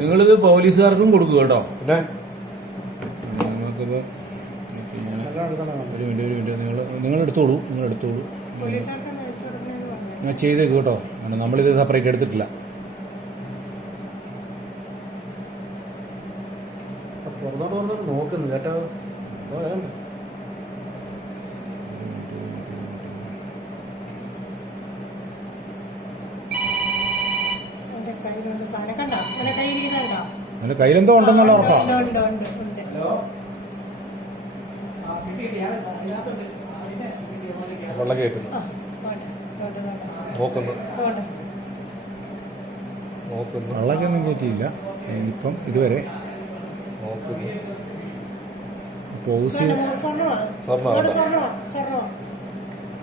നിങ്ങളിത് പോലീസുകാർക്കും കൊടുക്കുക കേട്ടോ. പിന്നെ? നിങ്ങൾക്കിത് ഒരു മിനിറ്റ് ഒരു മിനിറ്റ്. നിങ്ങൾ നിങ്ങൾ എടുത്തോളൂ നിങ്ങൾ എടുത്തോളൂ. ഞാൻ ചെയ്തേക്ക് കേട്ടോ. നമ്മളിത് സെപ്പറേറ്റ് എടുത്തിട്ടില്ല. നോക്കുന്നു കേട്ടോ. സാധനം. കണ്ടോ? കയ്യിൽ കയ്യിലെന്തോ ഉണ്ടെന്നുള്ള ഉറപ്പാ. ഉണ്ട് ഉണ്ട് ഉണ്ട് വെള്ളം കയറ്റുന്നു. നോക്കുന്നു. നോക്കുന്നു. വെള്ളമൊന്നും കയറ്റിയില്ല ഇനിയിപ്പം ഇതുവരെ. നോക്കുന്നു. പോസ്.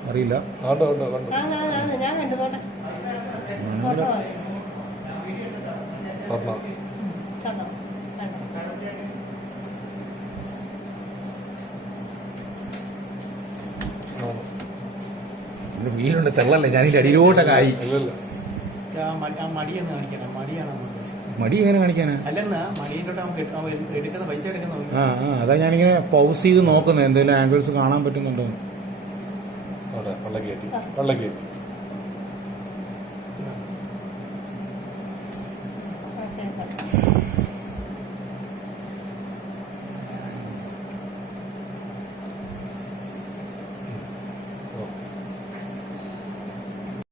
അറിയില്ല. കണ്ടോ കണ്ടോ കണ്ടോ. ഞാൻ കണ്ടു ആണ്. വീലുണ്ട് തെള്ളല്ലേ? ഞാനിന്റെ അടിയിലോട്ടൊക്കെ മടി- ആ മടിയൊന്ന് കാണിക്കണം മടിയാണ് നമുക്ക് മടി എങ്ങനെ കാണിക്കാനാ? ആ ആ അതാ ഞാനിങ്ങനെ പൗസ് ചെയ്ത് നോക്കുന്നത് എന്തെങ്കിലും ആംഗിൾസ് കാണാൻ പറ്റുന്നുണ്ടോ? അവിടെ വെള്ളം കയറ്റി വെള്ളം കയറ്റി.